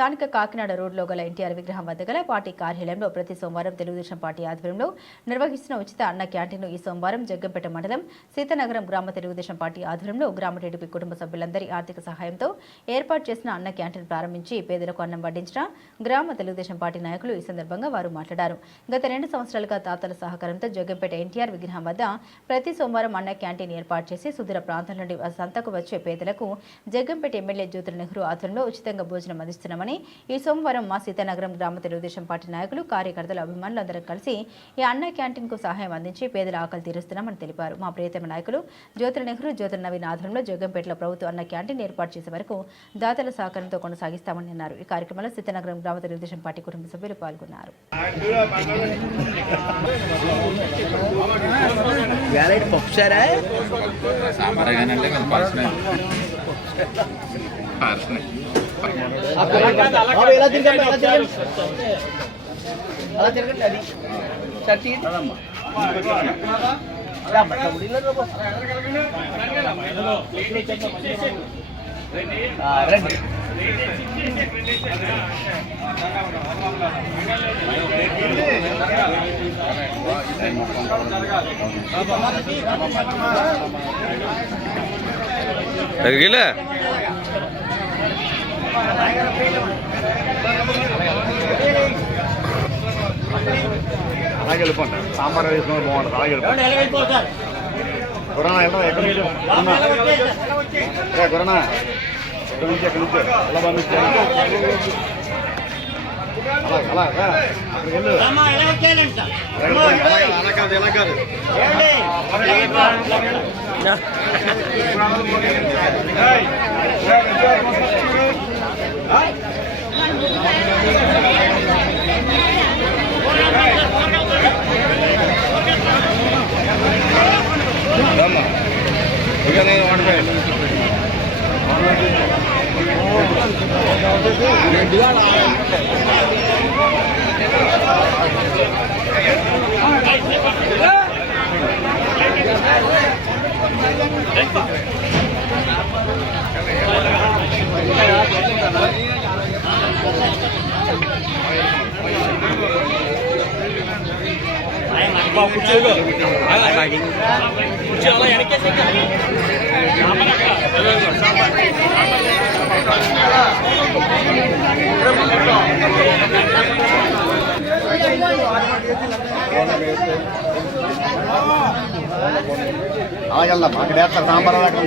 స్థానిక కాకినాడ రోడ్లో గల ఎన్టీఆర్ విగ్రహం వద్ద గల పార్టీ కార్యాలయంలో ప్రతి సోమవారం తెలుగుదేశం పార్టీ ఆధ్వర్యంలో నిర్వహిస్తున్న ఉచిత అన్న క్యాంటీన్ను ఈ సోమవారం జగ్గంపేట మండలం సీతానగరం గ్రామ తెలుగుదేశం పార్టీ ఆధ్వర్యంలో గ్రామ టీడీపీ కుటుంబ సభ్యులందరి ఆర్థిక సహాయంతో ఏర్పాటు చేసిన అన్న క్యాంటీన్ ప్రారంభించి పేదలకు అన్నం వడ్డించిన గ్రామ తెలుగుదేశం పార్టీ నాయకులు ఈ సందర్భంగా వారు మాట్లాడారు. గత 2 సంవత్సరాలుగా తాతల సహకారంతో జగ్గంపేట ఎన్టీఆర్ విగ్రహం వద్ద ప్రతి సోమవారం అన్న క్యాంటీన్ ఏర్పాటు చేసి సుదూర ప్రాంతాల నుండి సంతకు వచ్చే పేదలకు జగ్గంపేట ఎమ్మెల్యే జ్యోతుల నెహ్రూ ఆధ్వర్యంలో ఉచితంగా భోజనం అందిస్తున్నామని ఈ సోమవారం మా సీతానగరం గ్రామ తెలుగుదేశం పార్టీ నాయకులు కార్యకర్తలు అభిమానులు అందరూ కలిసి ఈ అన్న క్యాంటీన్ కు సహాయం అందించి పేదల ఆకలి తీరుస్తున్నామని తెలిపారు. మా ప్రియతమ నాయకులు జ్యోతుల నెహ్రూ జ్యోతుల నవీన్ ఆధ్వర్యంలో జగ్గంపేటలో ప్రభుత్వ అన్న క్యాంటీన్ ఏర్పాటు చేసే వరకు దాతల సహకారంతో కొనసాగిస్తామని అన్నారు. ఈ కార్యక్రమంలో సీతానగరం గ్రామ తెలుగుదేశం పార్టీ కుటుంబ సభ్యులు పాల్గొన్నారు. అలాగే వెళ్ళిపోండి. సాంబార్ వేసుకుని బాగుంటుంది. అలాగే వెళ్ళిపోండి. గురనా ఎక్కడి నుంచి గురనా ఎక్కడి నుంచి ఎలా పంపిస్తాను అలాగా అక్కడికి వెళ్ళు. అలా కాదు ఎలా కాదు అలాగే వెళ్దాం. అక్కడ వేస్తారు సాంబార్ అలాగే